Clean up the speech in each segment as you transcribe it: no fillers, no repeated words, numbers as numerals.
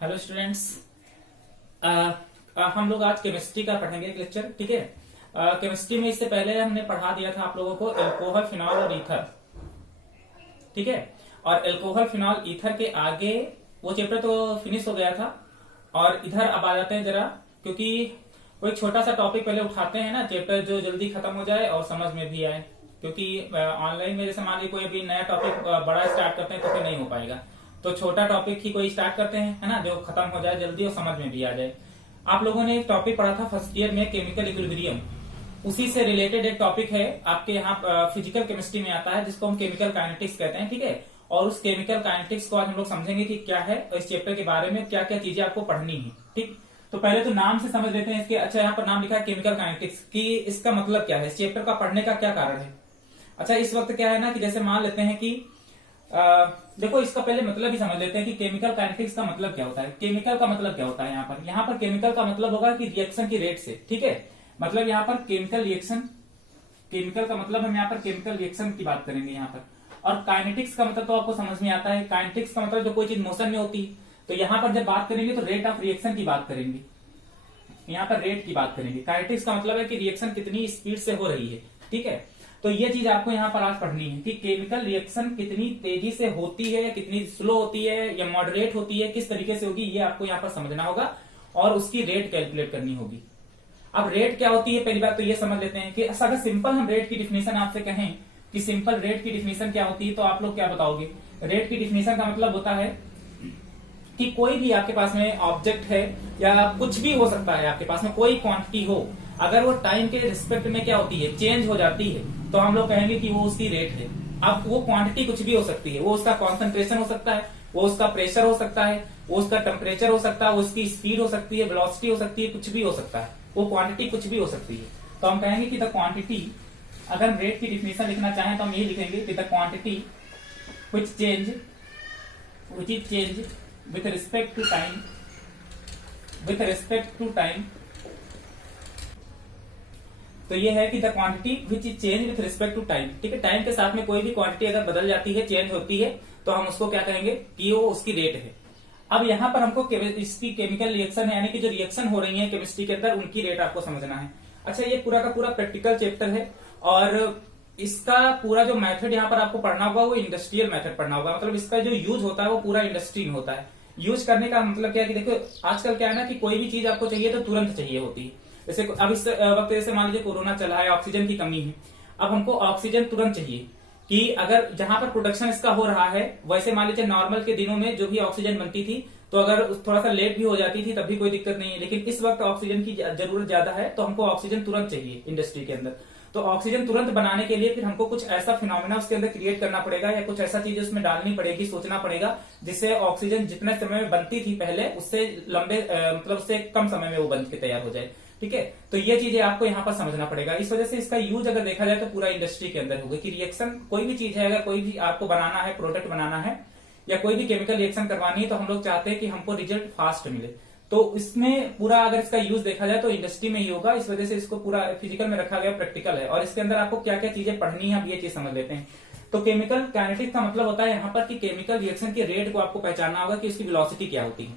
Hello students. हम लोग आज केमिस्ट्री का पढ़ेंगे एक लेक्चर। ठीक है। केमिस्ट्री में इससे पहले हमने पढ़ा दिया था आप लोगों को एल्कोहल, फिनॉल और ईथर। ठीक है। और एल्कोहल, फिनॉल, ईथर के आगे वो चैप्टर तो फिनिश हो गया था। और इधर अब आ जाते हैं जरा, क्योंकि कोई छोटा सा टॉपिक पहले उठाते हैं ना, चैप्टर जो जल्दी खत्म हो जाए और समझ में भी आए। क्योंकि ऑनलाइन में जैसे मान लीजिए कोई अभी नया टॉपिक बड़ा स्टार्ट करते हैं तो फिर नहीं हो पाएगा। तो छोटा टॉपिक ही कोई स्टार्ट करते हैं, है ना, जो खत्म हो जाए जल्दी और समझ में भी आ जाए। आप लोगों ने एक टॉपिक पढ़ा था फर्स्ट ईयर में, केमिकल इक्विलिब्रियम। उसी से रिलेटेड एक टॉपिक है आपके यहाँ फिजिकल केमिस्ट्री में आता है, जिसको हम केमिकल काइनेटिक्स कहते हैं। ठीक है। और उस केमिकल काइनेटिक्स को आज हम लोग समझेंगे कि क्या है, और इस चैप्टर के बारे में क्या क्या चीजें आपको पढ़नी है। ठीक। तो पहले तो नाम से समझ लेते हैं इसके। अच्छा, यहाँ पर नाम लिखा है केमिकल काइनेटिक्स, कि इसका मतलब क्या है, इस चैप्टर का पढ़ने का क्या कारण है। अच्छा, इस वक्त क्या है ना कि जैसे मान लेते हैं कि देखो, इसका पहले मतलब ही समझ लेते हैं कि केमिकल काइनेटिक्स का मतलब क्या होता है। केमिकल का मतलब क्या होता है यहाँ पर केमिकल का मतलब होगा कि रिएक्शन की रेट से। ठीक है। मतलब यहाँ पर केमिकल रिएक्शन, केमिकल का मतलब हम यहाँ पर केमिकल रिएक्शन की बात करेंगे यहाँ पर। और काइनेटिक्स का मतलब तो आपको समझ में आता है। काइनेटिक्स का मतलब जो कोई चीज मोशन में होती है। तो यहाँ पर जब बात करेंगे तो रेट ऑफ रिएक्शन की बात करेंगे। यहाँ पर रेट की बात करेंगे। काइनेटिक्स का मतलब है कि रिएक्शन कितनी स्पीड से हो रही है। ठीक है। तो ये चीज आपको यहाँ पर आज पढ़नी है कि केमिकल रिएक्शन कितनी तेजी से होती है, कितनी स्लो होती है या मॉडरेट होती है, किस तरीके से होगी, ये आपको यहाँ पर समझना होगा और उसकी रेट कैलकुलेट करनी होगी। अब रेट क्या होती है, पहली बात तो ये समझ लेते हैं कि अगर सिंपल हम रेट की डिफिनेशन आपसे कहें कि सिंपल रेट की डिफिनेशन क्या होती है, तो आप लोग क्या बताओगे। रेट की डिफिनेशन का मतलब होता है कि कोई भी आपके पास में ऑब्जेक्ट है या कुछ भी हो सकता है, आपके पास में कोई क्वांटिटी हो, अगर वो टाइम के रिस्पेक्ट में क्या होती है, चेंज हो जाती है, तो हम लोग कहेंगे कि वो उसकी रेट है। अब वो क्वांटिटी कुछ भी हो सकती है, वो उसका कॉन्सेंट्रेशन हो सकता है, वो उसका प्रेशर हो सकता है, वो उसका टेम्परेचर हो सकता है, वो उसकी स्पीड हो सकती है, वेलोसिटी हो सकती है, कुछ भी हो सकता है, वो क्वांटिटी कुछ भी हो सकती है। तो हम कहेंगे कि द क्वांटिटी, अगर हम रेट की डिफिनेशन लिखना चाहें तो हम ये लिखेंगे कि the quantity which is change with respect to time, तो ये है कि the quantity which is change with respect to time. ठीक है। टाइम के साथ में कोई भी क्वांटिटी अगर बदल जाती है, चेंज होती है, तो हम उसको क्या कहेंगे कि वो उसकी रेट है। अब यहाँ पर हमको इसकी केमिकल रिएक्शन है, यानी कि जो रिएक्शन हो रही है केमिस्ट्री के अंदर, उनकी रेट आपको समझना है। अच्छा, ये पूरा का पूरा प्रैक्टिकल चैप्टर है और इसका पूरा जो मेथड यहाँ पर आपको पढ़ना होगा वो इंडस्ट्रियल मेथड पढ़ना होगा। मतलब इसका जो यूज होता है वो पूरा इंडस्ट्री में होता है। यूज करने का मतलब क्या है कि देखो, आजकल क्या है ना कि कोई भी चीज आपको चाहिए तो तुरंत चाहिए होती है। जैसे अब इस वक्त जैसे मान लीजिए कोरोना चला है, ऑक्सीजन की कमी है। अब हमको ऑक्सीजन तुरंत चाहिए, कि अगर जहां पर प्रोडक्शन इसका हो रहा है, वैसे मान लीजिए नॉर्मल के दिनों में जो भी ऑक्सीजन बनती थी, तो अगर थोड़ा सा लेट भी हो जाती थी तब भी कोई दिक्कत नहीं है। लेकिन इस वक्त ऑक्सीजन की जरूरत ज्यादा है, तो हमको ऑक्सीजन तुरंत चाहिए इंडस्ट्री के अंदर। तो ऑक्सीजन तुरंत बनाने के लिए फिर हमको कुछ ऐसा फिनोमिना उसके अंदर क्रिएट करना पड़ेगा, या कुछ ऐसा चीज उसमें डालनी पड़ेगी, सोचना पड़ेगा, जिससे ऑक्सीजन जितने समय में बनती थी पहले, उससे लंबे मतलब उससे कम समय में वो बन के तैयार हो जाए। ठीक है। तो ये चीजें आपको यहाँ पर समझना पड़ेगा। इस वजह से इसका यूज अगर देखा जाए तो पूरा इंडस्ट्री के अंदर होगा, कि रिएक्शन कोई भी चीज है, अगर कोई भी आपको बनाना है, प्रोडक्ट बनाना है या कोई भी केमिकल रिएक्शन करवानी है, तो हम लोग चाहते हैं कि हमको रिजल्ट फास्ट मिले। तो इसमें पूरा अगर इसका यूज देखा जाए तो इंडस्ट्री में ही होगा। इस वजह से इसको पूरा फिजिकल में रखा गया, प्रैक्टिकल है, और इसके अंदर आपको क्या क्या चीजें पढ़नी है, अब ये चीज समझ लेते हैं। तो केमिकल काइनेटिक्स का मतलब होता है यहाँ पर कि केमिकल रिएक्शन की रेट को आपको पहचानना होगा कि उसकी वेलोसिटी क्या होती है।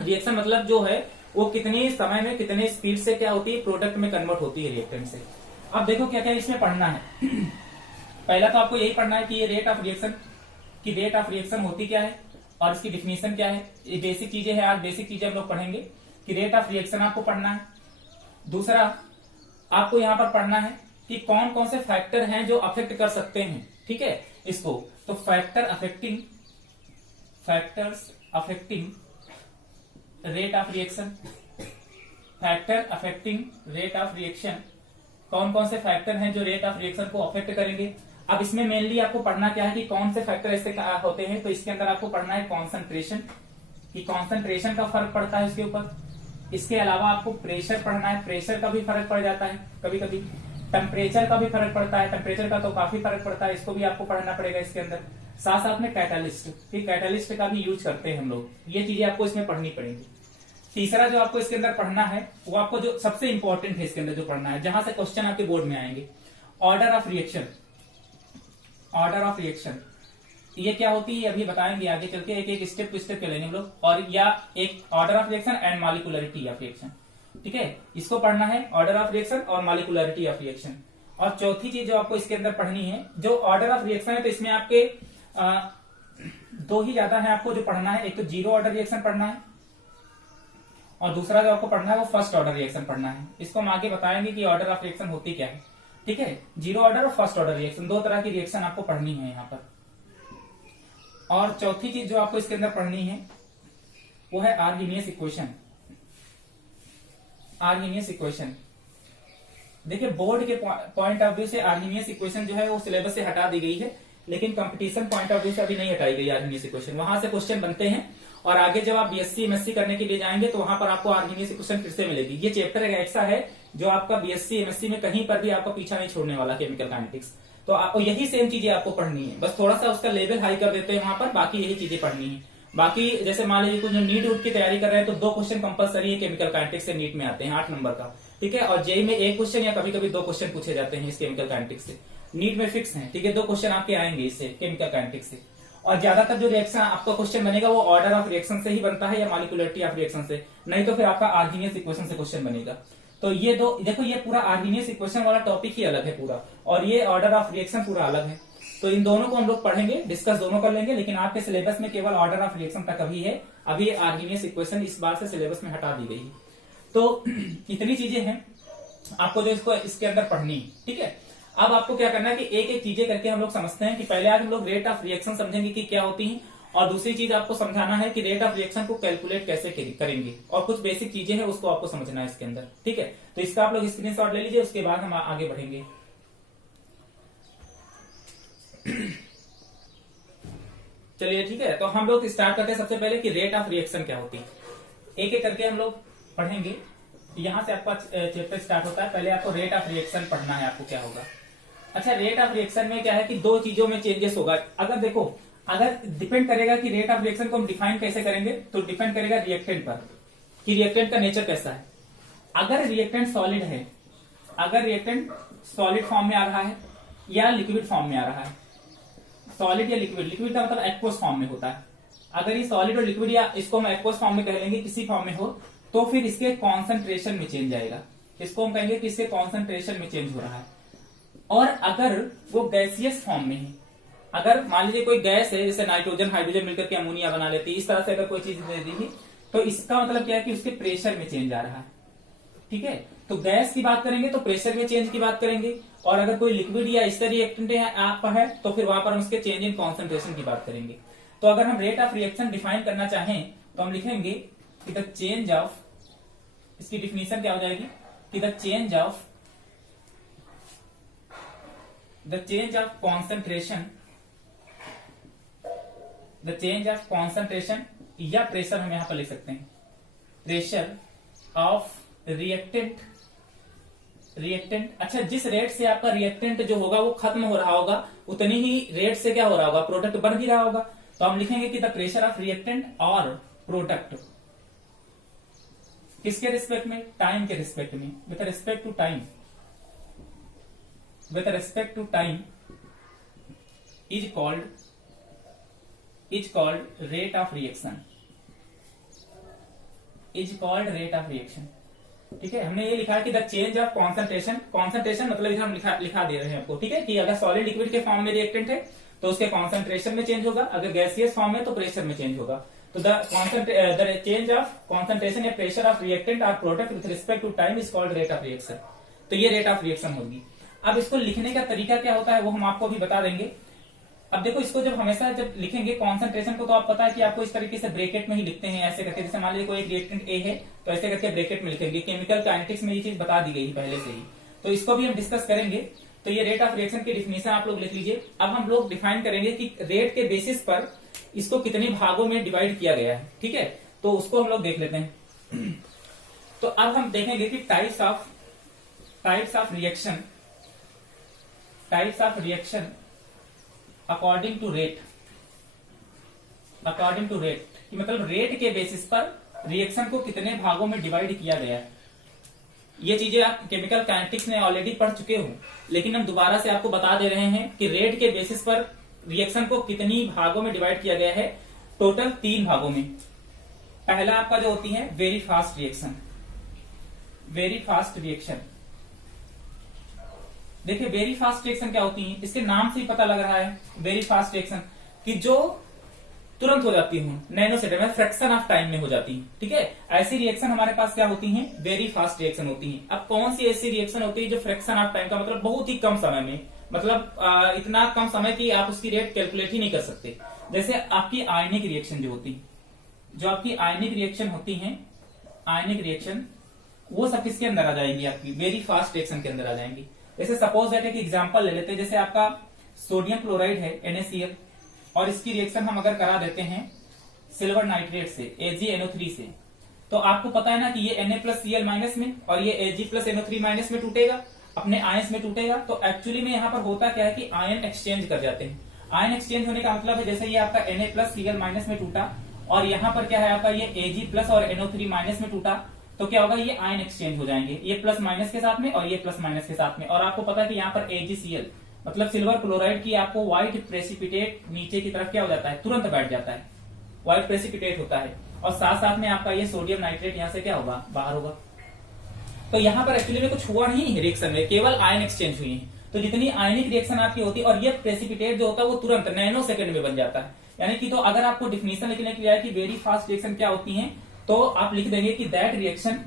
रिएक्शन मतलब जो है वो कितने समय में, कितने स्पीड से क्या होती है, प्रोडक्ट में कन्वर्ट होती है रिएक्टेंट से। अब देखो क्या क्या इसमें पढ़ना है। पहला तो आपको यही पढ़ना है कि ये रेट ऑफ रिएक्शन की, रेट ऑफ रिएक्शन होती क्या है और इसकी डिफिनेशन क्या है। ये बेसिक चीजें हैं, आज बेसिक चीजें हम लोग पढ़ेंगे कि रेट ऑफ रिएक्शन आपको पढ़ना है। दूसरा आपको यहाँ पर पढ़ना है कि कौन कौन से फैक्टर हैं जो अफेक्ट कर सकते हैं। ठीक है। इसको तो factors affecting rate of reaction, factor affecting rate of reaction, कौन कौन से फैक्टर हैं जो रेट ऑफ रिएक्शन को अफेक्ट करेंगे। अब इसमें मेनली आपको पढ़ना क्या है कि कौन से फैक्टर ऐसे होते हैं। तो इसके अंदर आपको पढ़ना है कॉन्सेंट्रेशन, कि कॉन्सेंट्रेशन का फर्क पड़ता है इसके ऊपर। इसके अलावा आपको प्रेशर पढ़ना है, प्रेशर का भी फर्क पड़ जाता है कभी कभी। टेम्परेचर का भी फर्क पड़ता है, टेम्परेचर का तो काफी फर्क पड़ता है, इसको भी आपको पढ़ना पड़ेगा इसके अंदर। साथ साथ में कैटालिस्ट, कैटालिस्ट का भी यूज करते हैं हम लोग, ये चीजें आपको इसमें पढ़नी पड़ेंगी। तीसरा जो आपको इसके अंदर पढ़ना है वो आपको जो सबसे इंपॉर्टेंट है इसके अंदर जो पढ़ना है, जहां से क्वेश्चन आपके बोर्ड में आएंगे, order of reaction. Order of reaction ये क्या होती है अभी बताएंगे आगे चल के, एक एक स्टेप टू स्टेप चलेंगे हम लोग, और या एक order of reaction and molecularity of reaction, ठीक है, इसको पढ़ना है, ऑर्डर ऑफ रिएक्शन और मॉलिक्यूलरिटी ऑफ रिएक्शन। और चौथी चीज जो आपको इसके अंदर पढ़नी है, जो ऑर्डर ऑफ रिएक्शन है, तो इसमें आपके दो ही ज्यादा है आपको जो पढ़ना है, एक तो जीरो ऑर्डर रिएक्शन पढ़ना है और दूसरा जो आपको पढ़ना है वो फर्स्ट ऑर्डर रिएक्शन पढ़ना है। इसको हम आगे बताएंगे कि ऑर्डर ऑफ रिएक्शन होती क्या है, ठीक है। जीरो ऑर्डर और फर्स्ट ऑर्डर रिएक्शन, दो तरह की रिएक्शन आपको पढ़नी है यहाँ पर। और चौथी चीज जो आपको इसके अंदर पढ़नी है वो है आर्हेनियस इक्वेशन। आर्हेनियस इक्वेशन, देखिए बोर्ड के पॉइंट ऑफ व्यू से आर्हेनियस इक्वेशन जो है वो सिलेबस से हटा दी गई है, लेकिन कंपटीशन पॉइंट ऑफ व्यू से अभी नहीं हटाई गई आर्हेनियस इक्वेशन। वहां से क्वेश्चन बनते हैं और आगे जब आप बीएससी एमएससी करने के लिए जाएंगे तो वहां पर आपको आर्हेनियस इक्वेशन फिर से मिलेगी। ये चैप्टर एक ऐसा है जो आपका बीएससी एमएससी में कहीं पर भी आपका पीछा नहीं छोड़ने वाला, केमिकल काइनेटिक्स। तो आपको यही सेम चीजें आपको पढ़नी है, बस थोड़ा सा उसका लेवल हाई कर देते हैं वहां पर, बाकी यही चीजें पढ़नी है। बाकी जैसे मान लीजिए कुछ नीट उट की तैयारी कर रहे हैं तो 2 क्वेश्चन कंपलसरी है केमिकल काइनेटिक्स से नीट में आते हैं 8 नंबर का, ठीक है। और जेई में 1 क्वेश्चन या कभी कभी 2 क्वेश्चन पूछे जाते हैं इस केमिकल काइनेटिक्स से, नीट में फिक्स है, ठीक है। 2 क्वेश्चन आपके आएंगे इससे केमिकल काइनेटिक्स से। और ज्यादातर जो रिएक्शन आपका क्वेश्चन बनेगा वो ऑर्डर ऑफ रिएक्शन से ही बनता है या मॉलिक्यूलरिटी ऑफ रिएक्शन से, नहीं तो फिर आपका आर्हेनियस इक्वेशन से क्वेश्चन बनेगा। तो ये दो देखो, ये पूरा आर्हेनियस इक्वेशन वाला टॉपिक ही अलग है पूरा, और ये ऑर्डर ऑफ रिएक्शन पूरा अलग है। तो इन दोनों को हम लोग पढ़ेंगे, डिस्कस दोनों कर लेंगे, लेकिन आपके सिलेबस में केवल ऑर्डर ऑफ रिएक्शन तक अभी है। अभी आर्हेनियस इक्वेशन इस बार से सिलेबस में हटा दी गई है। तो इतनी चीजें हैं आपको जो इसको इसके अंदर पढ़नी, ठीक है। अब आपको क्या करना है कि एक एक चीजें करके हम लोग समझते हैं कि पहले आज हम लोग रेट ऑफ रिएक्शन समझेंगे कि क्या होती है, और दूसरी चीज आपको समझाना है कि रेट ऑफ रिएक्शन को कैलकुलेट कैसे करेंगे, और कुछ बेसिक चीजें हैं उसको आपको समझना है इसके अंदर, ठीक है। तो इसका आप लोग स्क्रीनशॉट ले लीजिए, उसके बाद हम आगे बढ़ेंगे। चलिए ठीक है, तो हम लोग स्टार्ट करते हैं सबसे पहले कि रेट ऑफ रिएक्शन क्या होती है। एक एक करके हम लोग पढ़ेंगे, यहां से आपका चैप्टर स्टार्ट होता है। पहले आपको रेट ऑफ रिएक्शन पढ़ना है, आपको क्या होगा। अच्छा, रेट ऑफ रिएक्शन में क्या है कि 2 चीजों में चेंजेस होगा। अगर देखो, अगर डिपेंड करेगा कि रेट ऑफ रिएक्शन को हम डिफाइन कैसे करेंगे, तो डिपेंड करेगा रिएक्टेंट पर कि रिएक्टेंट का नेचर कैसा है। अगर रिएक्टेंट सॉलिड है, अगर रिएक्टेंट सॉलिड फॉर्म में आ रहा है या लिक्विड फॉर्म में आ रहा है, सॉलिड या लिक्विड, लिक्विड का मतलब एक्वस फॉर्म में होता है। अगर ये सॉलिड और लिक्विड, या इसको हम एक्वस फॉर्म में कह लेंगे, किसी फॉर्म में हो, तो फिर इसके कॉन्सेंट्रेशन में चेंज आएगा। इसको हम कहेंगे कि इसके कॉन्सेंट्रेशन में चेंज हो रहा है। और अगर वो गैसियस फॉर्म में है, अगर मान लीजिए कोई गैस है, जैसे नाइट्रोजन हाइड्रोजन मिलकर के अमोनिया बना लेती है, इस तरह से अगर कोई चीज दे दी, तो इसका मतलब क्या है कि उसके प्रेशर में चेंज आ रहा है, ठीक है। तो गैस की बात करेंगे तो प्रेशर में चेंज की बात करेंगे, और अगर कोई लिक्विड या इस तरह रिएक्टेंट है तो फिर वहां पर हम उसके चेंज इन कॉन्सेंट्रेशन की बात करेंगे। तो अगर हम रेट ऑफ रिएक्शन डिफाइन करना चाहें तो हम लिखेंगे कि द चेंज ऑफ, इसकी डिफिनेशन क्या हो जाएगी कि the change of concentration, the change of concentration या प्रेशर हम यहां पर लिख सकते हैं, प्रेशर ऑफ रिएक्टेंट। अच्छा, जिस रेट से आपका रिएक्टेंट जो होगा वो खत्म हो रहा होगा, उतनी ही रेट से क्या हो रहा होगा, प्रोडक्ट बन भी रहा होगा। तो हम लिखेंगे कि द प्रेशर ऑफ रिएक्टेंट और प्रोडक्ट किसके रिस्पेक्ट में, टाइम के रिस्पेक्ट में, with respect to time, with respect to time is called rate of reaction, is called rate of reaction, ठीक है। हमने ये लिखा है कि the change of concentration, concentration मतलब हम लिखा दे रहे हैं आपको, ठीक है, कि अगर सॉलिड लिक्विड के फॉर्म में रिएक्टेंट है तो उसके कॉन्सेंट्रेशन में चेंज होगा, अगर गैसियस फॉर्म में तो प्रेशर में चेंज होगा। तो द चेंज ऑफ कॉन्सेंट्रेशन या प्रेशर ऑफ रिएक्टेंट और product with respect to time is called rate of reaction. तो ये रेट ऑफ रिएक्शन होगी। अब इसको लिखने का तरीका क्या होता है वो हम आपको भी बता देंगे। अब देखो, इसको जब हमेशा जब लिखेंगे कॉन्सेंट्रेशन को, तो आप पता है कि आपको इस तरीके से ब्रैकेट में ही लिखते हैं, ऐसे करके। जैसे मान लीजिए कोई एक रिएक्टेंट ए है तो ऐसे करके ब्रैकेट में लिखेंगे। केमिकल काइनेटिक्स में ये चीज बता दी गई है पहले से ही, तो इसको भी हम डिस्कस करेंगे। तो ये रेट ऑफ रिएक्शन की डिफिनेशन आप लोग लिख लीजिए। अब हम लोग डिफाइन करेंगे कि रेट के बेसिस पर इसको कितने भागों में डिवाइड किया गया है, ठीक है। तो उसको हम लोग देख लेते हैं। तो अब हम देखेंगे कि types of reaction according to rate, कि मतलब रेट के बेसिस पर रिएक्शन को कितने भागों में डिवाइड किया गया है। ये चीजें आप केमिकल काइनेटिक्स में ऑलरेडी पढ़ चुके हो, लेकिन हम दोबारा से आपको बता दे रहे हैं कि रेट के बेसिस पर रिएक्शन को कितनी भागों में डिवाइड किया गया है, टोटल 3 भागों में। पहला आपका जो होती है very fast reaction. Very fast reaction, देखिए वेरी फास्ट रिएक्शन क्या होती है, इसके नाम से ही पता लग रहा है वेरी फास्ट रिएक्शन कि जो तुरंत हो जाती हूँ, नैनो सेकंड में, फ्रैक्शन ऑफ टाइम में हो जाती है। ठीक है, ऐसी रिएक्शन हमारे पास क्या होती हैं, वेरी फास्ट रिएक्शन होती हैं। अब कौन सी ऐसी रिएक्शन होती है जो फ्रैक्शन ऑफ टाइम का मतलब बहुत ही कम समय में, मतलब इतना कम समय कि आप उसकी रेट कैलकुलेट ही नहीं कर सकते। जैसे आपकी आयनिक रिएक्शन जो होती है, जो आपकी आयनिक रिएक्शन होती है, आयनिक रिएक्शन वो सब किसके अंदर आ जाएंगी, आपकी वेरी फास्ट रिएक्शन के अंदर आ जाएंगी। जैसे सपोज दैट एक एग्जांपल ले लेते हैं, जैसे आपका सोडियम क्लोराइड है NaCl, और इसकी रिएक्शन हम अगर करा देते हैं सिल्वर नाइट्रेट से AgNO3 से, तो आपको पता है ना कि ये Na+Cl माइनस में और ये Ag+NO3 माइनस में टूटेगा, अपने आयंस में टूटेगा। तो एक्चुअली में यहाँ पर होता क्या है कि आयन एक्सचेंज कर जाते हैं। आयन एक्सचेंज होने का मतलब है जैसे ये आपका Na+Cl माइनस में टूटा और यहाँ पर क्या है आपका ये Ag+ और NO3 माइनस में टूटा, तो क्या होगा, ये आयन एक्सचेंज हो जाएंगे, ये प्लस माइनस के साथ में और ये प्लस माइनस के साथ में। और आपको पता है कि यहाँ पर AgCl मतलब सिल्वर क्लोराइड की आपको व्हाइट प्रेसिपिटेट नीचे की तरफ क्या हो जाता है, तुरंत बैठ जाता है, व्हाइट प्रेसिपिटेट होता है। और साथ साथ में आपका ये सोडियम नाइट्रेट यहाँ से क्या होगा, बाहर होगा। तो यहाँ पर एक्चुअली में कुछ हुआ नहीं है रिएक्शन में, केवल आयन एक्सचेंज हुई है। तो जितनी आयनिक रिएक्शन आपकी होती है, और ये प्रेसिपिटेट जो होता है वो तुरंत नैनो सेकंड में बन जाता है। यानी कि तो अगर आपको डिफिनेशन लिखने की है कि वेरी फास्ट रिएक्शन क्या होती है, तो आप लिख देंगे कि दैट रिएक्शंस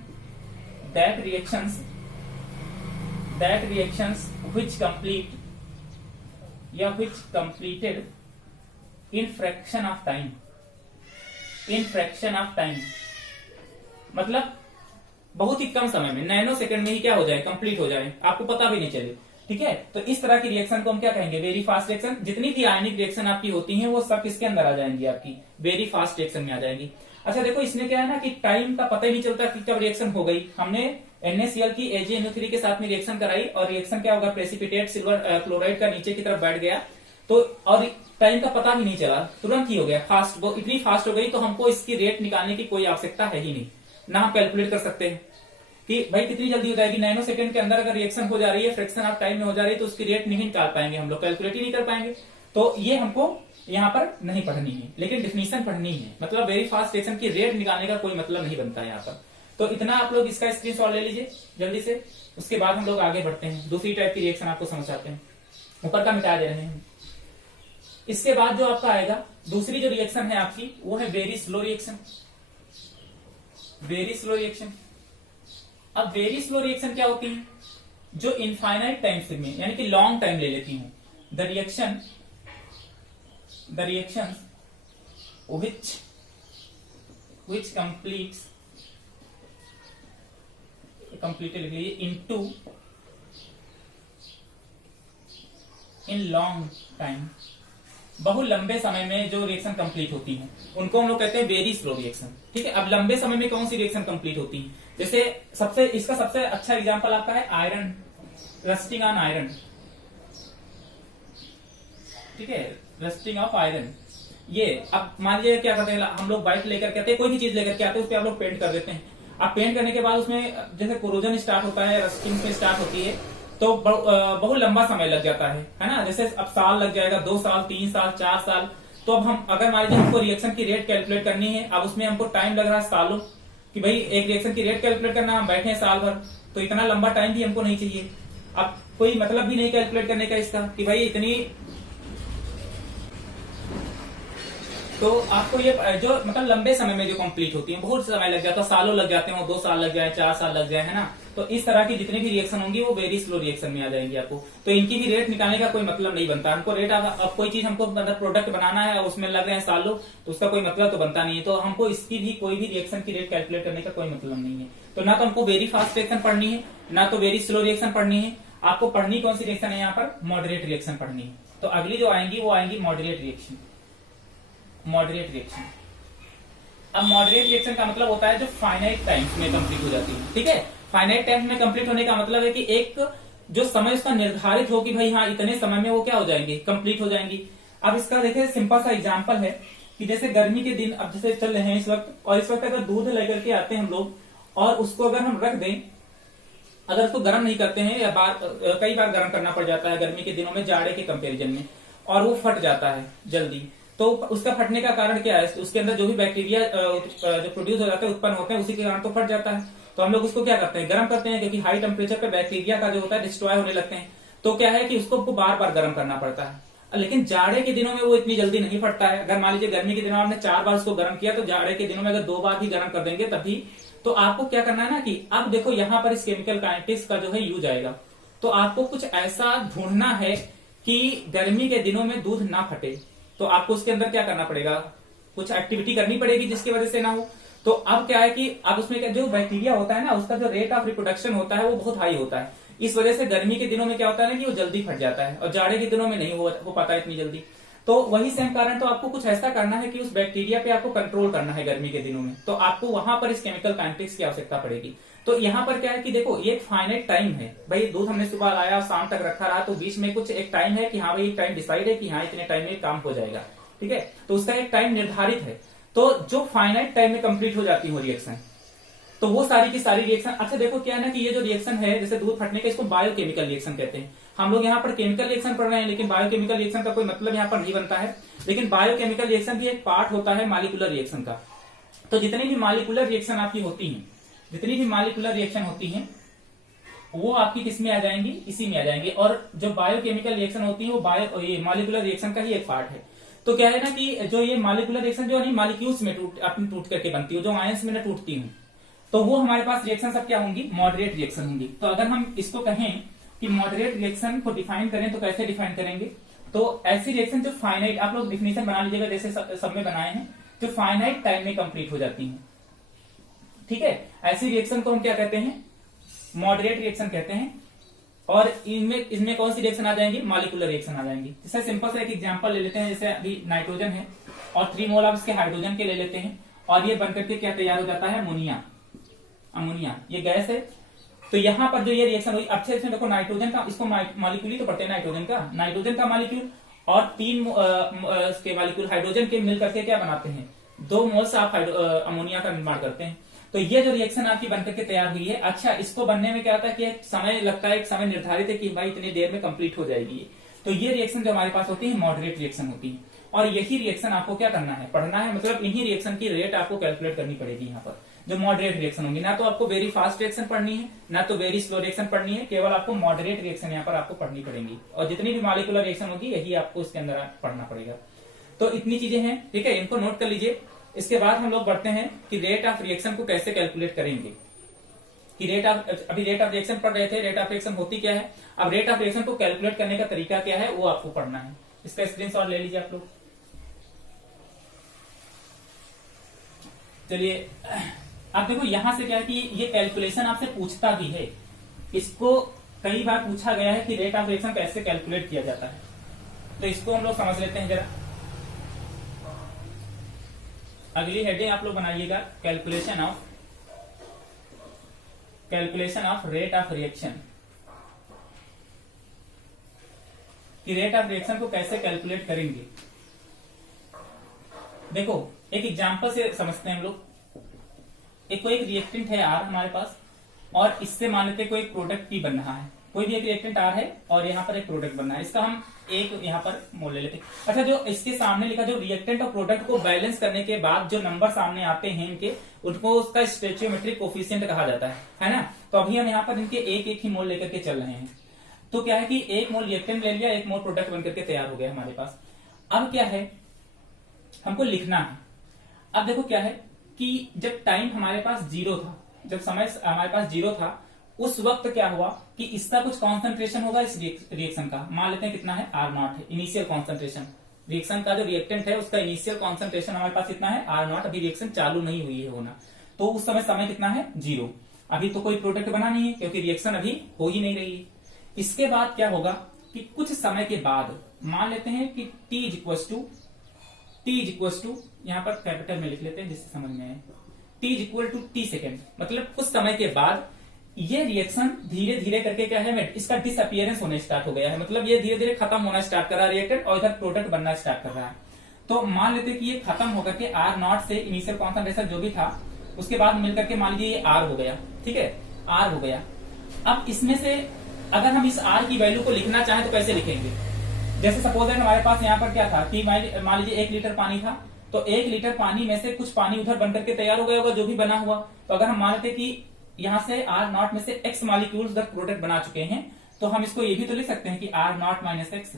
which complete या which completed in fraction of time, मतलब बहुत ही कम समय में, नैनो सेकंड में ही क्या हो जाए, कंप्लीट हो जाए, आपको पता भी नहीं चले। ठीक है, तो इस तरह की रिएक्शन को हम क्या कहेंगे, वेरी फास्ट रिएक्शन। जितनी भी आयनिक रिएक्शन आपकी होती हैं वो सब किसके अंदर आ जाएंगी, आपकी वेरी फास्ट रिएक्शन में आ जाएंगी। अच्छा देखो, इसमें क्या है ना कि टाइम का पता ही नहीं चलता कि कब रिएक्शन हो गई। हमने NaCl की AgNO3 के साथ में रिएक्शन कराई और रिएक्शन क्या होगा, प्रेसिपिटेट सिल्वर क्लोराइड का नीचे की तरफ बैठ गया, तो और टाइम का पता भी नहीं चला, तुरंत ही हो गया, फास्ट, वो इतनी फास्ट हो गई तो हमको इसकी रेट निकालने की कोई आवश्यकता है ही नहीं, ना हम कैलकुलेट कर सकते हैं कि भाई कितनी जल्दी हो जाएगी। नैनो सेकंड के अंदर अगर रिएक्शन हो जा रही है, फ्रैक्शन ऑफ टाइम में हो जा रही है, तो उसकी रेट नहीं निकाल पाएंगे हम लोग, कैलकुलेट ही नहीं कर पाएंगे। तो ये हमको यहाँ पर नहीं पढ़नी है, लेकिन डिफिनीशन पढ़नी है। मतलब वेरी फास्ट रिएक्शन की रेट निकालने का कोई मतलब नहीं बनता है यहाँ पर। तो इतना आप लोग इसका स्क्रीनशॉट ले लीजिए जल्दी से, उसके बाद हम लोग आगे बढ़ते हैं, दूसरी टाइप की रिएक्शन आपको समझाते हैं। ऊपर का मिटा दे रहे हैं। इसके बाद जो आपका आएगा दूसरी जो रिएक्शन है आपकी, वो है very slow reaction. Very slow reaction, अब वेरी स्लो रिएक्शन क्या होती है, जो इनफाइनाइट टाइम से में यानी कि लॉन्ग टाइम ले लेती हूं। The reaction which completed into in long time, बहुत लंबे समय में जो रिएक्शन कंप्लीट होती है उनको हम लोग कहते हैं वेरी स्लो रिएक्शन। ठीक है, अब लंबे समय में कौन सी रिएक्शन कंप्लीट होती है, जैसे इसका सबसे अच्छा एग्जांपल आपका है आयरन, रस्टिंग ऑन आयरन। ठीक है, रस्टिंग ऑफ आयरन। ये अब मान लीजिए क्या करते हैं हम लोग, बाइक लेकर के आते हैं, कोई भी चीज लेकर के आते हैं, उस पर आप लोग पेंट कर देते हैं। अब पेंट करने के बाद उसमें जैसे कोरोजन स्टार्ट होता है, रस्टिंग से स्टार्ट होती है, तो बहुत लंबा समय लग जाता है ना। जैसे अब साल लग जाएगा, 2 साल 3 साल 4 साल। तो अब हम अगर मान लीजिए हमको रिएक्शन की रेट कैलकुलेट करनी है, अब उसमें हमको टाइम लग रहा है सालों, कि भाई एक रिएक्शन की रेट कैलकुलेट करना, हम बैठे हैं साल भर, तो इतना लंबा टाइम भी हमको नहीं चाहिए। अब कोई मतलब भी नहीं कैलकुलेट करने का इसका कि भाई इतनी, तो आपको ये जो मतलब लंबे समय में जो कंप्लीट होती है, बहुत समय लग जाता है, सालों लग जाते हैं, 2 साल लग जाए, 4 साल लग जाए, है ना। तो इस तरह की जितनी भी रिएक्शन होंगी वो वेरी स्लो रिएक्शन में आ जाएंगी आपको। तो इनकी भी रेट निकालने का कोई मतलब नहीं बनता हमको। रेट अब कोई चीज हमको मतलब प्रोडक्ट बनाना है, उसमें लग रहे हैं सालों, तो उसका कोई मतलब तो बनता नहीं है। तो हमको इसकी भी कोई भी रिएक्शन की रेट कैलकुलेट करने का कोई मतलब नहीं है। तो ना तो हमको वेरी फास्ट रिएक्शन पढ़नी है, ना तो वेरी स्लो रिएक्शन पढ़नी है। आपको पढ़नी कौन सी रिएक्शन है यहाँ पर, मॉडरेट रिएक्शन पढ़नी है। तो अगली जो आएंगी वो आएंगी मॉडरेट रिएक्शन। मॉडरेट रिएक्शन, अब मॉडरेट रिएक्शन का मतलब होता है जो फाइनाइट टाइम्स में कंप्लीट हो जाती है। ठीक है, फाइनाइट टाइम्स में कंप्लीट होने का मतलब है कि एक जो समय उसका निर्धारित हो कि भाई हाँ इतने समय में वो क्या हो जाएंगे, कंप्लीट हो जाएंगी। अब इसका देखिए सिंपल सा एग्जांपल है कि जैसे गर्मी के दिन अब जैसे चल रहे हैं इस वक्त, और इस वक्त अगर दूध लेकर के आते हैं हम लोग और उसको अगर हम रख दें, अगर उसको गर्म नहीं करते हैं या कई बार गर्म करना पड़ जाता है गर्मी के दिनों में जाड़े के कंपेरिजन में, और वो फट जाता है जल्दी। तो उसका फटने का कारण क्या है, उसके अंदर जो भी बैक्टीरिया जो प्रोड्यूस हो जाता है, उत्पन्न होते हैं, उसी के कारण तो फट जाता है। तो हम लोग उसको क्या करते हैं, गर्म करते हैं, क्योंकि हाई टेम्परेचर पे बैक्टीरिया का जो होता है डिस्ट्रॉय होने लगते हैं। तो क्या है कि उसको बार बार गर्म करना पड़ता है। लेकिन जाड़े के दिनों में वो इतनी जल्दी नहीं फटता है। अगर मान लीजिए गर्मी के दिनों आपने 4 बार उसको गर्म किया, तो जाड़े के दिनों में अगर 2 बार भी गर्म कर देंगे तभी। तो आपको क्या करना है ना कि अब देखो यहाँ पर इस केमिकल काइनेटिक्स का जो है यूज आएगा। तो आपको कुछ ऐसा ढूंढना है कि गर्मी के दिनों में दूध ना फटे। तो आपको उसके अंदर क्या करना पड़ेगा, कुछ एक्टिविटी करनी पड़ेगी जिसकी वजह से ना हो। तो अब क्या है कि अब उसमें जो बैक्टीरिया होता है ना, उसका जो रेट ऑफ रिप्रोडक्शन होता है वो बहुत हाई होता है। इस वजह से गर्मी के दिनों में क्या होता है ना कि वो जल्दी फट जाता है, और जाड़े के दिनों में नहीं हो पाता इतनी जल्दी। तो वही सेम कारण, तो आपको कुछ ऐसा करना है कि उस बैक्टीरिया पे आपको कंट्रोल करना है गर्मी के दिनों में। तो आपको वहां पर इस केमिकल काइनेटिक्स की आवश्यकता पड़ेगी। तो यहाँ पर क्या है कि देखो, ये एक फाइनाइट टाइम है भाई। दूध हमने सुबह लाया, शाम तक रखा रहा, तो बीच में कुछ एक टाइम है कि हाँ भाई, एक टाइम डिसाइड है कि हाँ इतने टाइम में काम हो जाएगा, ठीक है। तो उसका एक टाइम निर्धारित है। तो जो फाइनाइट टाइम में कंप्लीट हो जाती है रिएक्शन, तो वो सारी की सारी रिएक्शन। अच्छा देखो क्या है ना कि ये जो रिएक्शन है, जैसे दूध फटने का, इसको बायोकेमिकल रिएक्शन कहते हैं। हम लोग यहाँ पर केमिकल रिएक्शन पढ़ रहे हैं, लेकिन बायोकेमिकल रिएक्शन का कोई मतलब यहाँ पर नहीं बनता है। लेकिन बायोकेमिकल रिएक्शन भी एक पार्ट होता है मॉलिक्यूलर रिएक्शन का। तो जितनी भी मॉलिक्यूलर रिएक्शन आपकी होती है, जितनी भी मॉलिक्यूलर रिएक्शन होती है, वो आपकी किस में आ जाएंगी, इसी में आ जाएंगी। और जो बायोकेमिकल रिएक्शन होती है, वो ये मॉलिक्यूलर रिएक्शन का ही एक पार्ट है। तो क्या है ना कि जो ये मॉलिक्यूलर रिएक्शन जो है मॉलिक्यूल्स में टूट करके बनती है, जो आयंस में टूटती हूँ, तो वो हमारे पास रिएक्शन सब क्या होंगी, मॉडरेट रिएक्शन होंगी। तो अगर हम इसको कहें कि मॉडरेट रिएक्शन को डिफाइन करें, तो कैसे डिफाइन करेंगे, तो ऐसी रिएक्शन जो फाइनाइट, आप लोग डिफिनेशन बना लीजिएगा जैसे सब में बनाए हैं, जो फाइनाइट टाइम में कंप्लीट हो जाती है, ठीक है। ऐसी रिएक्शन को हम क्या कहते हैं, मॉडरेट रिएक्शन कहते हैं। और इसमें कौन सी रिएक्शन आ जाएंगी, मॉलिक्यूलर रिएक्शन आ जाएंगी। जैसे सिंपल से एक एग्जांपल ले लेते हैं, जैसे अभी नाइट्रोजन है और 3 मोल आप इसके हाइड्रोजन के ले लेते हैं, और ये बनकर के क्या तैयार हो जाता है, अमोनिया। ये गैस है। तो यहाँ पर जो ये रिएक्शन हुई, अच्छे से देखो, नाइट्रोजन का, इसको मॉलिक्यूल ही तो पढ़ते हैं, नाइट्रोजन का मॉलिक्यूल और 3 के मॉलिक्यूल हाइड्रोजन के मिल करके क्या बनाते हैं, 2 मोल्स आप अमोनिया का निर्माण करते हैं। तो ये जो रिएक्शन आपकी बनकर के तैयार हुई है, अच्छा इसको बनने में क्या होता है कि एक समय लगता है, एक समय निर्धारित है कि भाई इतनी देर में कंप्लीट हो जाएगी। तो ये रिएक्शन जो हमारे पास होती है मॉडरेट रिएक्शन होती है। और यही रिएक्शन आपको क्या करना है, पढ़ना है। मतलब इन्हीं रिएक्शन की रेट आपको कैलकुलेट करनी पड़ेगी यहाँ पर, जो मॉडरेट रिएक्शन होंगी। ना तो आपको वेरी फास्ट रिएक्शन पढ़नी है, ना तो वेरी स्लो रिएक्शन पढ़नी है, केवल आपको मॉडरेट रिएक्शन यहाँ पर आपको पढ़नी पड़ेगी। और जितनी भी मॉलिक्यूलर रिएक्शन होगी, यही आपको इसके अंदर पढ़ना पड़ेगा। तो इतनी चीजें हैं, ठीक है, इनको नोट कर लीजिए। इसके बाद हम लोग बढ़ते हैं कि रेट ऑफ रिएक्शन को कैसे कैलकुलेट करेंगे। कि अभी रेट ऑफ रिएक्शन पढ़ रहे थे, रेट ऑफ रिएक्शन होती क्या है। अब रेट ऑफ रिएक्शन को कैलकुलेट करने का तरीका क्या है, वो आपको पढ़ना है। इसका स्क्रीनशॉट ले लीजिए आप लोग। चलिए, आप देखो यहां से क्या है कि ये कैलकुलेशन आपसे पूछता भी है। इसको कई बार पूछा गया है कि रेट ऑफ रिएक्शन कैसे कैलकुलेट किया जाता है। तो इसको हम लोग समझ लेते हैं जरा। अगली हेडिंग आप लोग बनाइएगा, calculation of rate of reaction. कि रेट ऑफ रिएक्शन को कैसे कैलकुलेट करेंगे। देखो एक एग्जांपल से समझते हैं हम लोग। कोई एक रिएक्टेंट है आर हमारे पास, और इससे मान लेते कोई एक प्रोडक्ट भी बन रहा है। कोई भी एक रिएक्टेंट आर है और यहाँ पर एक प्रोडक्ट बनना है, इसका हम एक यहाँ पर मोल ले लेते हैं। अच्छा, जो इसके सामने लिखा, जो रिएक्टेंट और प्रोडक्ट को बैलेंस करने के बाद जो नंबर सामने आते हैं इनके, उनको उसका स्टोइचियोमेट्रिक कोफिशिएंट कहा जाता है ना। तो अभी हम यहाँ पर इनके एक ही मोल लेकर के चल रहे हैं। तो क्या है कि 1 मोल रिएक्टेंट ले लिया, 1 मोल प्रोडक्ट बनकर के तैयार हो गया हमारे पास। अब क्या है, हमको लिखना है। अब देखो क्या है कि जब टाइम हमारे पास 0 था, जब समय हमारे पास 0 था, उस वक्त क्या हुआ कि इसका कुछ कॉन्सेंट्रेशन होगा इस रिएक्शन का। मान लेते हैं कितना है, R0 है इनिशियल कॉन्सेंट्रेशन। रिएक्शन का जो रिएक्टेंट है उसका इनिशियल कॉन्सेंट्रेशन हमारे पास कितना है, R0। अभी रिएक्शन चालू नहीं हुई है होना, तो उस समय कितना है, 0। अभी तो कोई प्रोडक्ट बना नहीं है, क्योंकि रिएक्शन अभी हो ही नहीं रही है। इसके बाद क्या होगा कि कुछ समय के बाद मान लेते हैं कि T इक्वल टू यहाँ पर कैपिटल में लिख लेते हैं जिससे समझ में आए, T equal to T second. मतलब कुछ समय के बाद ये रिएक्शन धीरे धीरे करके क्या है, इसका डिसअपियरेंस होने स्टार्ट हो गया है। मतलब ये धीरे धीरे खत्म होना स्टार्ट कर रहा है रिएक्टेंट, और इधर प्रोडक्ट बनना स्टार्ट कर रहा है। तो मान लेते कि ये खत्म होकर के R0 से इनिशियल कॉन्सेंट्रेशन जो भी था, उसके बाद मिलकर के मान लीजिए ये R हो गया, ठीक है, R हो गया। अब इसमें से अगर हम इस R की वैल्यू को लिखना चाहें तो कैसे लिखेंगे, जैसे सपोज है हमारे पास यहाँ पर क्या था कि मान लीजिए 1 लीटर पानी था, तो 1 लीटर पानी में से कुछ पानी उधर बनकर के तैयार हो गया होगा, जो भी बना हुआ। तो अगर हम मानते कि यहाँ से आर नॉट में से एक्स मॉलिक्यूल्स उधर प्रोडक्ट बना चुके हैं, तो हम इसको ये भी तो लिख सकते हैं कि आर नॉट माइनस एक्स,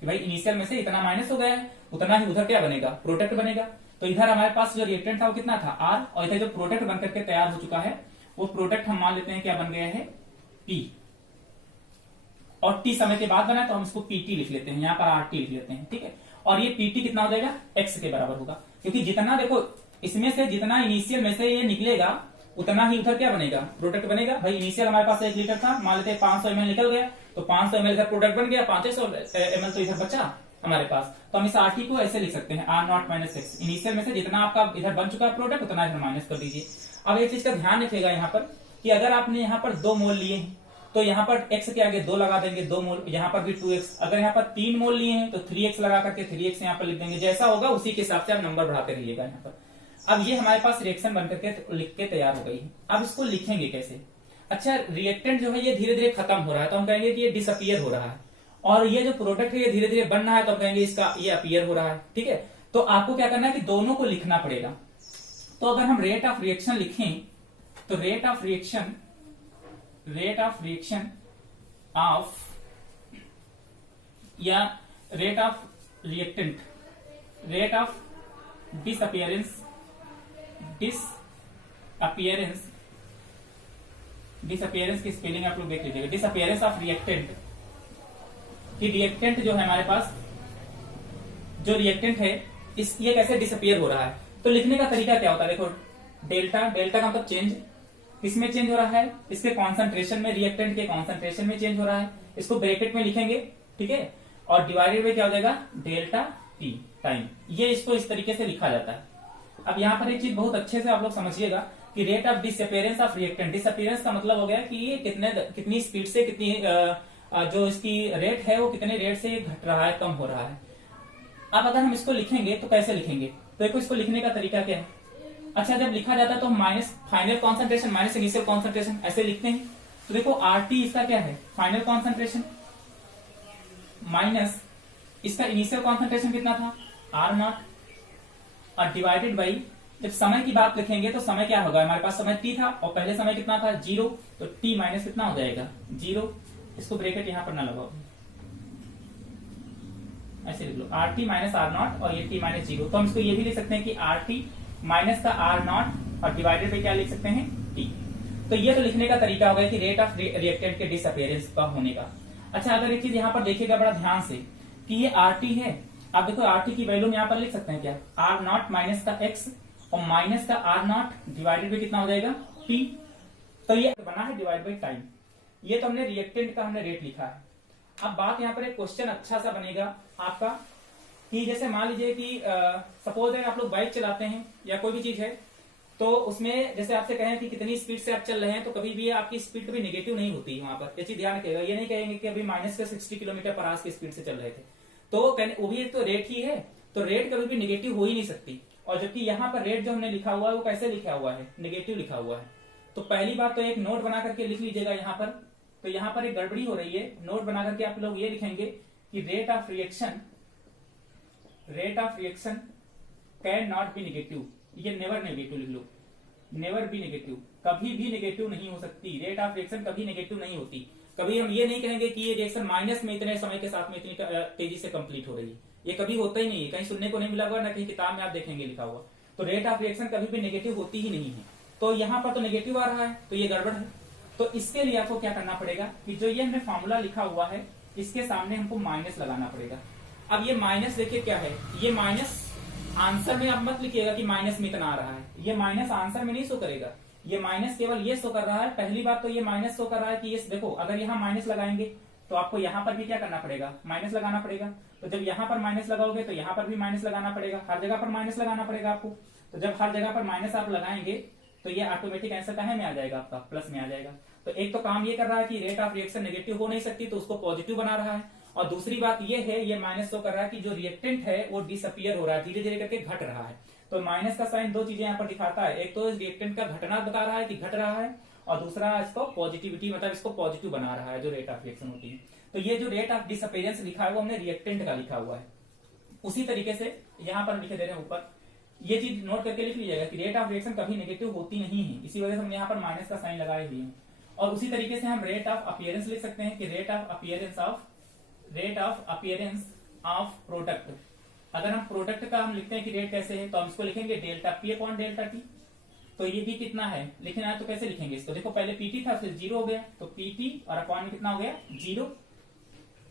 कि भाई इनिशियल में से इतना माइनस हो गया है, उतना ही उधर क्या बनेगा, प्रोडक्ट बनेगा। तो इधर हमारे पास जो रिएक्टेंट था वो कितना था, आर, और इधर जो प्रोडक्ट बनकर के तैयार हो चुका है वो प्रोडक्ट हम मान लेते हैं क्या बन गया है, पी। और टी समय के बाद बना तो हम इसको पीटी लिख लेते हैं, यहाँ पर आर टी लिख लेते हैं, ठीक है। और ये पीटी कितना हो जाएगा, एक्स के बराबर होगा, क्योंकि जितना देखो इसमें से जितना इनिशियल में से ये निकलेगा उतना ही उधर क्या बनेगा, प्रोडक्ट बनेगा। भाई इनिशियल हमारे पास 1 लीटर था, मान लेते हैं 500 ml निकल गया, तो 500 ml इधर प्रोडक्ट बन गया, 500 ml तो इधर बचा हमारे पास। तो हम इस आर टी को ऐसे लिख सकते हैं, R naught minus x, initial में से जितना आपका इधर बन चुका है प्रोडक्ट उतना इधर माइनस कर दीजिए। अब एक चीज का ध्यान रखिएगा यहाँ पर कि अगर आपने यहाँ पर 2 मोल लिए हैं तो यहाँ पर x के आगे 2 लगा देंगे, 2 मोल, यहाँ पर भी 2x। अगर यहाँ पर 3 मोल लिए हैं तो 3x लगा करके 3x यहाँ पर लिख देंगे, जैसा होगा उसी के हिसाब से आप नंबर बढ़ाते रहिएगा यहाँ पर। अब ये हमारे पास रिएक्शन बनकर के लिख के तैयार हो गई है। अब इसको लिखेंगे कैसे, अच्छा रिएक्टेंट जो है ये धीरे धीरे खत्म हो रहा है, तो हम कहेंगे कि ये डिसअपियर हो रहा है, और ये जो प्रोडक्ट है ये धीरे धीरे बन रहा है, तो हम कहेंगे इसका ये अपीयर हो रहा है, ठीक है। तो आपको क्या करना है कि दोनों को लिखना पड़ेगा। तो अगर हम रेट ऑफ रिएक्शन लिखें तो रेट ऑफ रिएक्शन ऑफ या rate of reactant, rate of disappearance की स्पेलिंग आप लोग देख लीजिएगा, डिसअपियरेंस ऑफ रिएक्टेंट, कि रिएक्टेंट जो है हमारे पास, जो रिएक्टेंट है ये कैसे डिसअपियर हो रहा है। तो लिखने का तरीका क्या होता है, देखो डेल्टा, डेल्टा का मतलब चेंज, किसमें चेंज हो रहा है, इसके कॉन्सेंट्रेशन में, रिएक्टेंट के कॉन्सेंट्रेशन में चेंज हो रहा है, इसको ब्रैकेट में लिखेंगे, ठीक है। और डिवाइडेड बाय क्या हो जाएगा, डेल्टा टी टाइम, ये इसको इस तरीके से लिखा जाता है। अब यहाँ पर एक चीज बहुत अच्छे से आप लोग समझिएगा कि rate of disappearance of reactant, disappearance का मतलब हो गया कि ये कितनी स्पीड से, कितनी जो इसकी रेट है वो कितने रेट से घट रहा है, कम हो रहा है। अब अगर हम इसको लिखेंगे तो कैसे लिखेंगे, तो देखो इसको लिखने का तरीका क्या है। अच्छा जब लिखा जाता है तो minus final concentration minus initial concentration ऐसे लिखते हैं। तो देखो आर टी इसका क्या है, फाइनल कॉन्सेंट्रेशन, माइनस इसका इनिशियल कॉन्सेंट्रेशन कितना था, आर नॉट, और डिवाइडेड बाई, जब समय की बात लिखेंगे तो समय क्या होगा, हमारे पास समय टी था और पहले समय कितना था 0, तो टी माइनस कितना हो जाएगा 0, इसको ब्रैकेट यहां पर ना लगाओ, ऐसे लिख लो R T minus R not और ये टी माइनस 0। तो हम इसको ये भी लिख सकते हैं कि आर टी माइनस का आर नॉट और डिवाइडेड बाई क्या लिख सकते हैं टी। तो ये तो लिखने का तरीका हो गया कि रेट ऑफ रिएक्टेंट के डिसअपियरेंस का होने का। अच्छा अगर एक चीज यहाँ पर देखिएगा बड़ा ध्यान से कि ये आर टी है, आप देखो आर टी की वैल्यू यहाँ पर लिख सकते हैं क्या, आर नॉट माइनस का एक्स और माइनस का आर नॉट डिवाइडेड बाई कितना हो जाएगा टी। तो ये बना है डिवाइड बाई टाइम, ये तो हमने रिएक्टेंट का हमने रेट लिखा है। अब बात यहाँ पर एक क्वेश्चन अच्छा सा बनेगा आपका कि जैसे मान लीजिए कि सपोज है आप लोग बाइक चलाते हैं या कोई भी चीज है, तो उसमें जैसे आपसे कहें कि कितनी स्पीड से आप चल रहे हैं, तो कभी भी आपकी स्पीड कभी नेगेटिव नहीं होती है। वहां पर ये चीज ध्यान रखिएगा, ये नहीं कहेंगे कि अभी माइनस के 60 किलोमीटर पर आवर की स्पीड से चल रहे थे, तो वो भी एक तो रेट ही है, तो रेट कभी भी नेगेटिव हो ही नहीं सकती। और जबकि यहाँ पर रेट जो हमने लिखा हुआ है वो कैसे लिखा हुआ है, नेगेटिव लिखा हुआ है। तो पहली बात तो एक नोट बना करके लिख लीजिएगा यहाँ पर। तो यहाँ पर एक गड़बड़ी हो रही है, नोट बना करके आप लोग ये लिखेंगे कि rate of reaction can not be negative, ये नेवर नेगेटिव लिख लो, नेवर बी नेगेटिव, कभी भी नेगेटिव नहीं हो सकती। रेट ऑफ रिएक्शन कभी नेगेटिव नहीं होती। कभी हम ये नहीं कहेंगे कि ये रिएक्शन माइनस में इतने समय के साथ में इतनी तेजी से कंप्लीट हो रही है, ये कभी होता ही नहीं है, कहीं सुनने को नहीं मिला हुआ, ना कहीं किताब में आप देखेंगे लिखा हुआ। तो रेट ऑफ रिएक्शन कभी भी नेगेटिव होती ही नहीं है। तो यहाँ पर तो नेगेटिव आ रहा है, तो ये गड़बड़ है। तो इसके लिए आपको क्या करना पड़ेगा कि जो ये हमने फॉर्मूला लिखा हुआ है इसके सामने हमको माइनस लगाना पड़ेगा। अब ये माइनस देखिए क्या है, ये माइनस आंसर में आप मत लिखिएगा कि माइनस में इतना आ रहा है, ये माइनस आंसर में नहीं शो करेगा, ये माइनस केवल ये शो कर रहा है। पहली बात तो ये माइनस शो कर रहा है कि ये देखो अगर यहाँ माइनस लगाएंगे तो आपको यहाँ पर भी क्या करना पड़ेगा, माइनस लगाना पड़ेगा। तो जब यहाँ पर माइनस लगाओगे तो यहाँ पर भी माइनस लगाना पड़ेगा, हर जगह पर माइनस लगाना पड़ेगा आपको। तो जब हर जगह पर माइनस आप लगाएंगे तो ये ऑटोमेटिक आंसर कहाँ में आ जाएगा, आपका प्लस में आ जाएगा। तो एक तो काम ये कर रहा है कि रेट ऑफ रिएक्शन नेगेटिव हो नहीं सकती, तो उसको पॉजिटिव बना रहा है। और दूसरी बात ये है, ये माइनस शो कर रहा है कि जो रिएक्टेंट है वो डिसअपियर हो रहा है, धीरे धीरे करके घट रहा है। तो माइनस का साइन दो चीजें यहाँ पर दिखाता है, एक तो रिएक्टेंट का घटना बता रहा है कि घट रहा है, और दूसरा इसको पॉजिटिविटी मतलब इसको पॉजिटिव बना रहा है जो रेट ऑफ रिएक्शन होती है। तो ये जो रेट ऑफ डिसअपियरेंस लिखा है वो हमने रिएक्टेंट का लिखा हुआ है। उसी तरीके से यहां पर लिखे दे रहे हैं ऊपर, ये चीज नोट करके लिख लीजिएगा कि रेट ऑफ रिएक्शन कभी नेगेटिव होती नहीं है, इसी वजह से हमने यहाँ पर माइनस का साइन लगाए हुए हैं। और उसी तरीके से हम रेट ऑफ अपीयरेंस लिख सकते हैं कि rate of appearance of product. अगर हम प्रोडक्ट का हम लिखते हैं कि रेट कैसे है, तो हम इसको लिखेंगे delta P upon delta T. तो ये भी कितना है लिखना है, तो कैसे लिखेंगे इसको, देखो पहले पीटी था फिर जीरो हो गया, तो पीटी और अपॉन में कितना हो गया जीरो,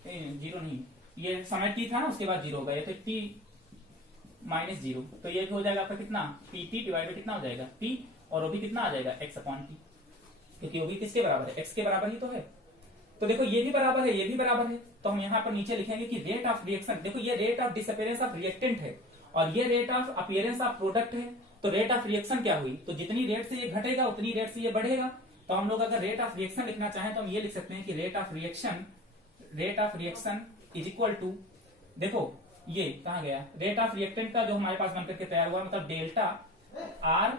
जीरो नहीं, ये समय टी था ना उसके बाद जीरो हो गया, तो टी माइनस जीरो, तो ये हो जाएगा आपका कितना पीटी डिवाइडेड कितना हो जाएगा पी, और वो भी कितना आ जाएगा एक्स अपॉन टी, क्योंकि वो भी किसके बराबर है, एक्स के बराबर ही तो है। तो देखो ये भी बराबर है, ये भी बराबर है, तो हम यहाँ पर नीचे लिखेंगे कि रेट ऑफ रिएक्शन, देखो ये rate of disappearance of reactant है और ये rate of appearance of product है। तो रेट ऑफ रिएक्शन क्या हुई, तो जितनी रेट से ये घटेगा उतनी रेट से ये बढ़ेगा। तो हम लोग अगर रेट ऑफ रिएक्शन लिखना चाहें तो हम ये लिख सकते हैं कि rate of reaction is equal to, देखो ये कहा गया, रेट ऑफ रिएक्टेंट का जो हमारे पास बनकर के तैयार हुआ, मतलब डेल्टा आर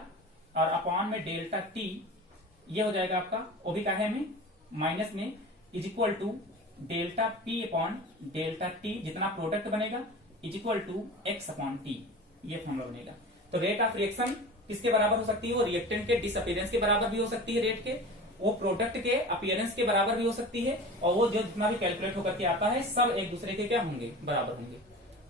और अपॉन में डेल्टा टी, ये हो जाएगा आपका, वो भी कहा में माइनस में, is equal to delta P upon delta T, जितना प्रोडक्ट बनेगा is equal to x upon T, ये फॉर्मूला बनेगा। तो रेट ऑफ रिएक्शन किसके बराबर हो सकती है, वो रिएक्टेंट के डिसअपियरेंस के बराबर भी हो सकती है रेट के, वो प्रोडक्ट के अपीयरेंस के बराबर भी हो सकती है, और वो जो जितना भी कैलकुलेट होकर के आता है सब एक दूसरे के क्या होंगे, बराबर होंगे।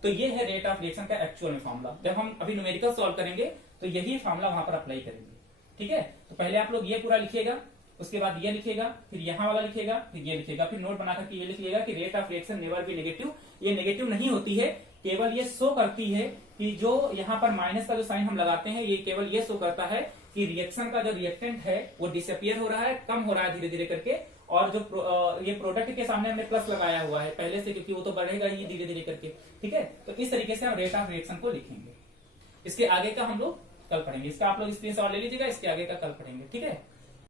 तो ये है रेट ऑफ रिएक्शन का एक्चुअल में फॉर्मूला। जब हम अभी न्यूमेरिकल सॉल्व करेंगे तो यही फॉर्मूला वहां पर अप्लाई करेंगे, ठीक है। तो पहले आप लोग ये पूरा लिखिएगा, उसके बाद ये लिखिएगा, फिर यहाँ वाला लिखिएगा, फिर ये लिखिएगा, फिर नोट बना करके ये लिखिएगा कि rate of reaction never be negative. ये नेगेटिव नहीं होती है, केवल ये शो करती है कि जो यहाँ पर माइनस का जो साइन हम लगाते हैं, ये केवल ये शो करता है कि रिएक्शन का जो रिएक्टेंट है वो डिसअपियर हो रहा है, कम हो रहा है धीरे धीरे करके, और जो ये प्रोडक्ट के सामने हमने प्लस लगाया हुआ है पहले से, क्योंकि वो तो बढ़ेगा ही धीरे धीरे करके, ठीक है। तो इस तरीके से हम रेट ऑफ रिएक्शन को लिखेंगे। इसके आगे का हम लोग कल पढ़ेंगे, इसका आप लोग स्क्रीनशॉट ले लीजिएगा, इसके आगे का कल पढ़ेंगे, ठीक है।